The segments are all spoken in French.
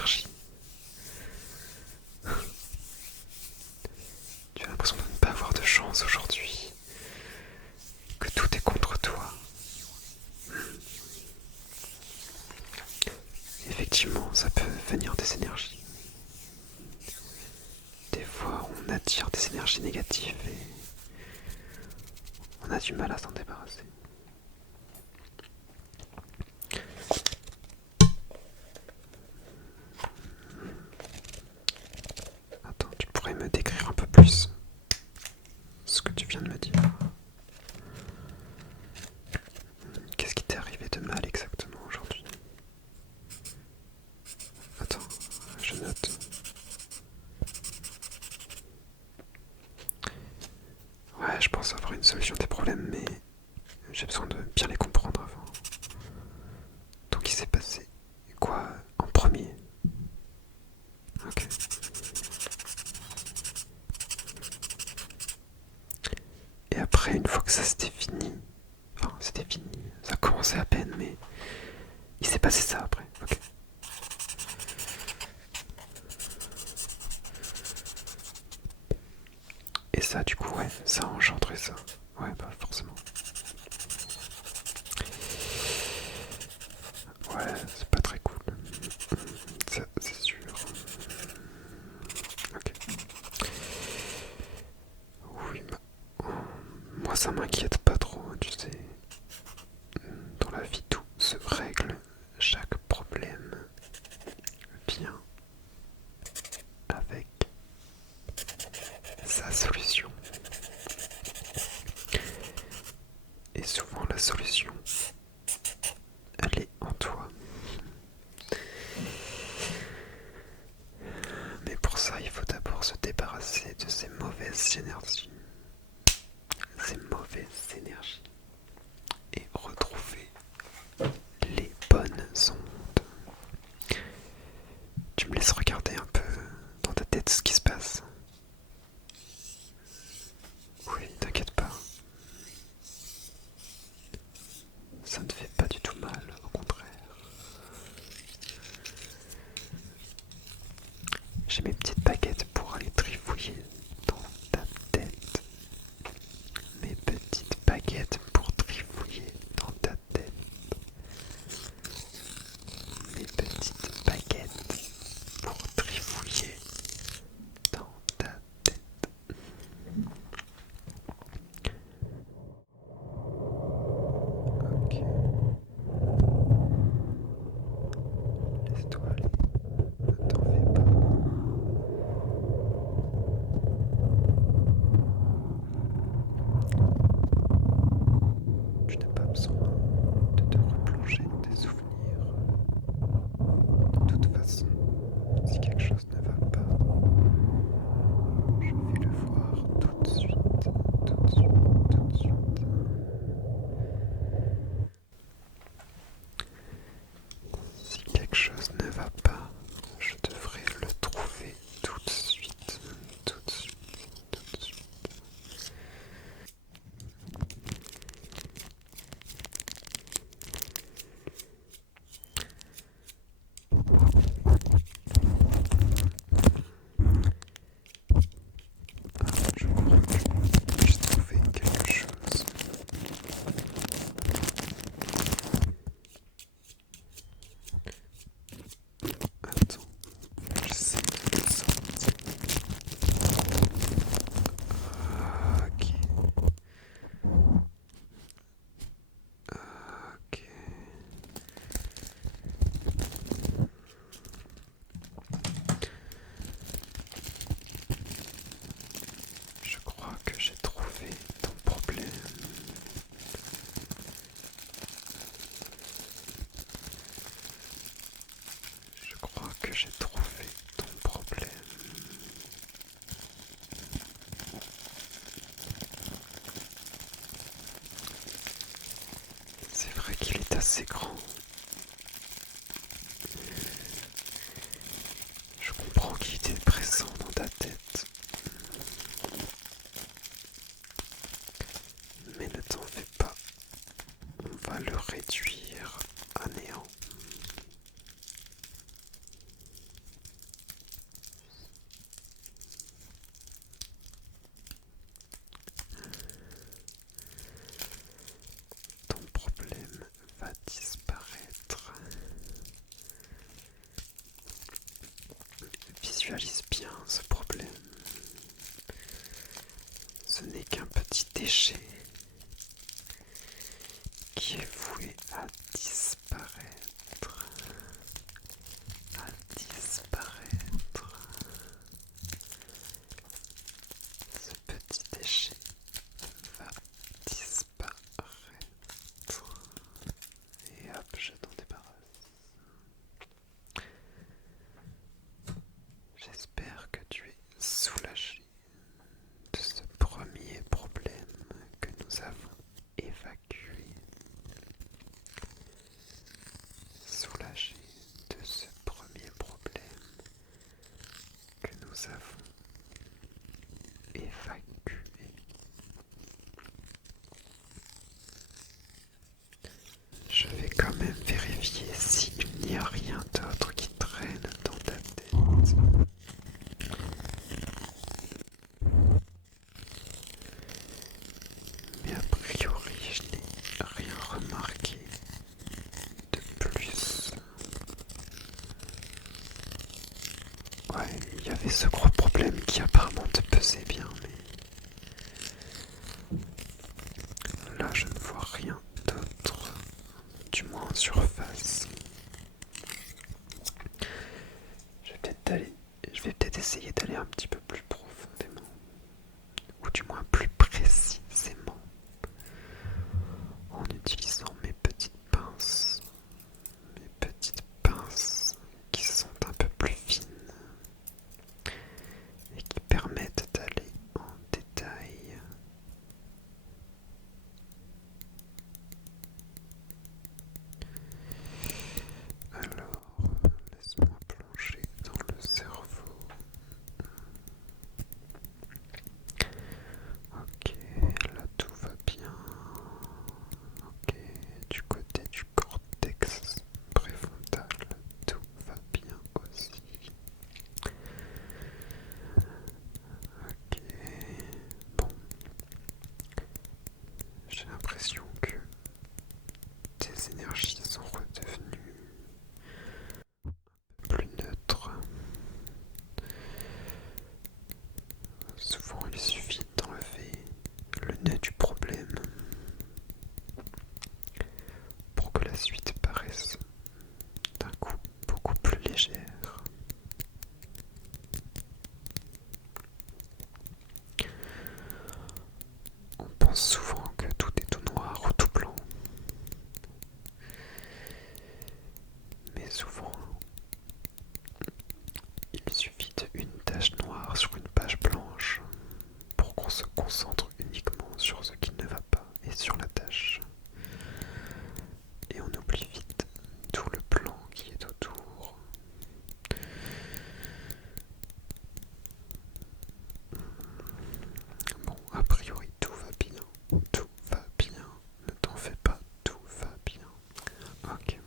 énergie. Tu as l'impression de ne pas avoir de chance aujourd'hui, que tout est contre toi. Effectivement, ça peut venir des énergies. Des fois, on attire des énergies négatives et on a du mal à s'en débarrasser. Attends, tu pourrais me décrire un peu plus ce que tu viens de me dire. Qu'est-ce qui t'est arrivé de mal exactement aujourd'hui? Attends, je note. Ouais, je pense avoir une solution à tes problèmes, mais j'ai besoin de bien les comprendre avant. Donc il s'est passé quoi en premier? Ok. Et après, une fois que ça c'était fini, enfin c'était fini, ça commençait à peine, mais il s'est passé ça après. Ok. Et ça, du coup, ouais, ça a engendré ça. Ouais, bah forcément. Ouais, c'est pas très cool. Ça, c'est sûr. Ok. Oui, bah, moi ça m'inquiète pas trop, tu sais. Dans la vie, tout se règle. Chaque problème vient avec sa solution. Et souvent, la solution, elle est en toi. Mais pour ça, il faut d'abord se débarrasser de ces mauvaises énergies. Ces mauvaises énergies. Et retrouver les bonnes ondes. Tu me laisses regarder un peu dans ta tête ce qui se passe. Oui, t'inquiète pas. Ça ne fait pas du tout mal, au contraire. J'ai mes petites baguettes pour aller trifouiller dans ta tête. Mes petites baguettes pour trifouiller dans ta tête. Mes petites baguettes pour trifouiller dans ta tête. Ok, laisse-toi aller, ne t'en fais pas. Tu n'as pas besoin de te replonger dans tes souvenirs. De toute façon, si quelque chose ne va pas, je vais le voir tout de suite, tout de suite, tout de suite. Si quelque chose ne va pas, je devrais le trouver tout de suite, tout de suite, tout de suite. Je crois que j'ai trouvé quelque chose. Attends, j'essaie de le sortir. Ok, ok. Je crois que j'ai trouvé ton problème. Je crois que j'ai trouvé ton problème. C'est vrai qu'il est assez grand. Je comprends qu'il était présent dans ta tête. Mais ne t'en fais pas. On va le réduire à néant. bien ce problème. Ce n'est qu'un petit déchet qui est voué à disparaître. À disparaître. Ce petit déchet va disparaître. Et hop, je t'en débarrasse. J'espère que tu es soulagé de ce premier problème que nous avons évacué. Soulagé de ce premier problème que nous avons évacué. Je vais quand même vérifier s'il n'y a rien d'autre qui traîne dans ta tête. Mais a priori, je n'ai rien remarqué de plus. Ouais, il y avait ce gros problème qui apparemment te pesait bien, mais là je ne vois rien d'autre, du moins en surface. Je vais peut-être essayer d'aller un petit peu plus profondément, ou du moins plus précisément, en utilisant mes petites pinces qui sont un peu plus fines et qui permettent d'aller en détail. Alors, laisse-moi plonger dans le cerveau. Ok, là tout va bien. Ok, du côté du cortex préfrontal, tout va bien aussi. Ok, bon, j'ai l'impression que tes énergies sont redevenues plus neutres. Souvent, il suffit d'enlever le nœud du problème pour que la suite paraisse d'un coup beaucoup plus légère. On pense souvent que tout est tout noir ou tout blanc, mais souvent il suffit d'une tache noire sur une page blanche pour qu'on se concentre uniquement sur ce qui ne va pas et sur la tâche. Et on oublie vite tout le plan qui est autour. Bon, a priori tout va bien. Tout va bien. Ne t'en fais pas, tout va bien. Ok.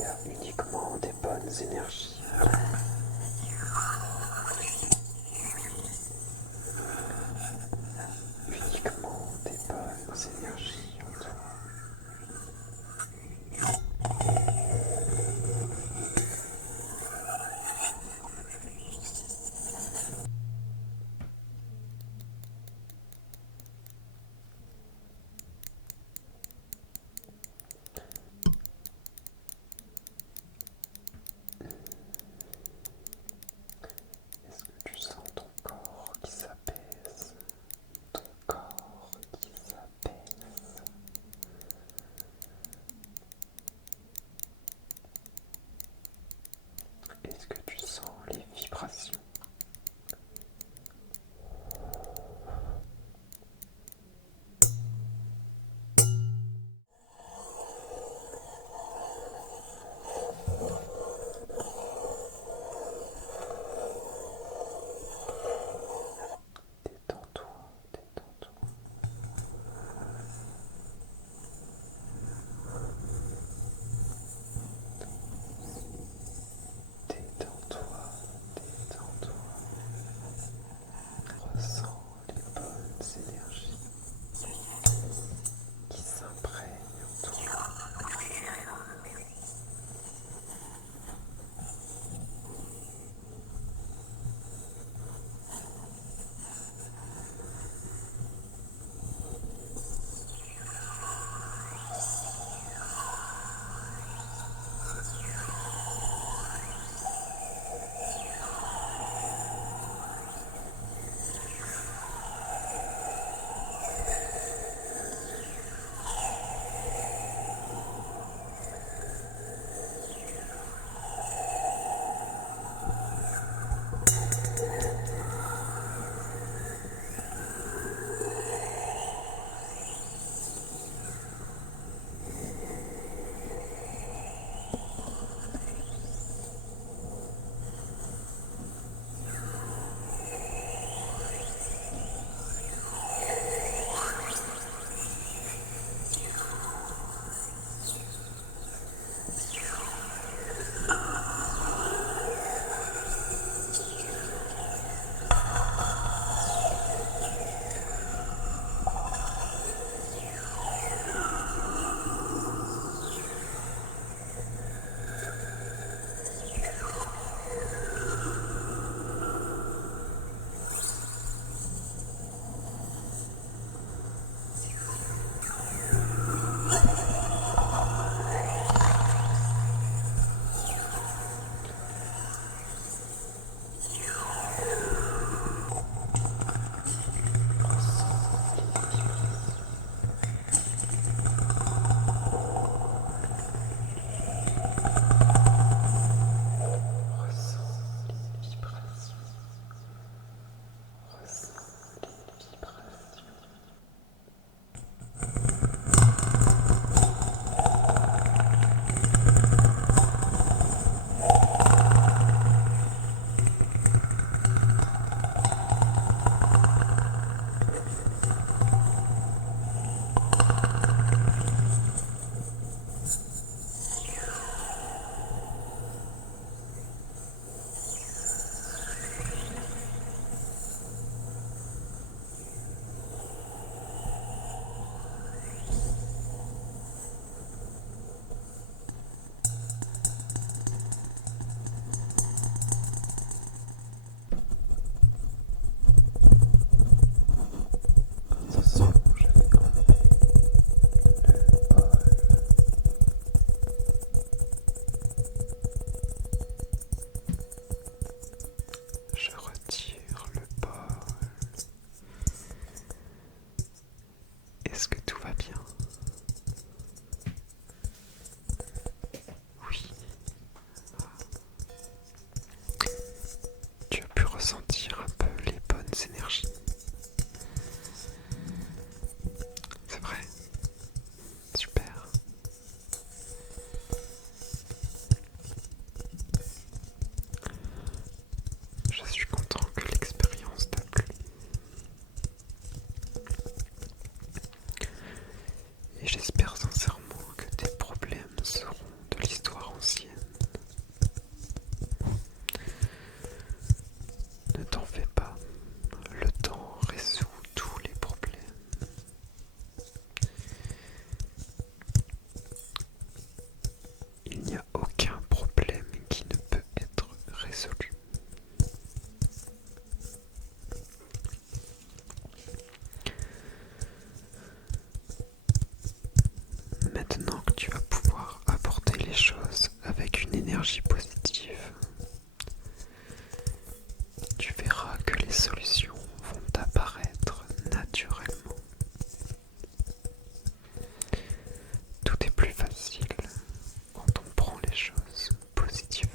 y a uniquement des bonnes énergies. Uniquement des bonnes énergies en toi. énergie positive, tu verras que les solutions vont apparaître naturellement. Tout est plus facile quand on prend les choses positivement.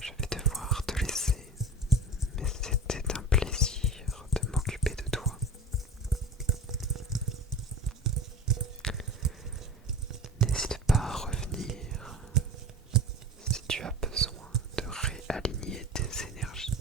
Je vais devoir te laisser, mais c'était un plaisir de m'occuper de toi. N'hésite pas à revenir si tu as besoin de réaligner tes énergies.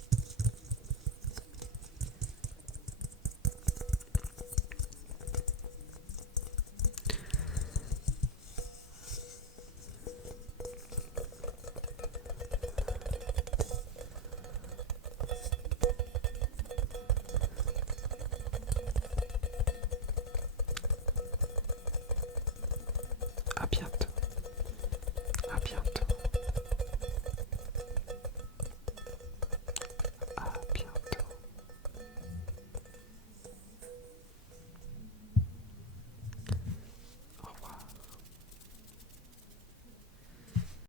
À bientôt.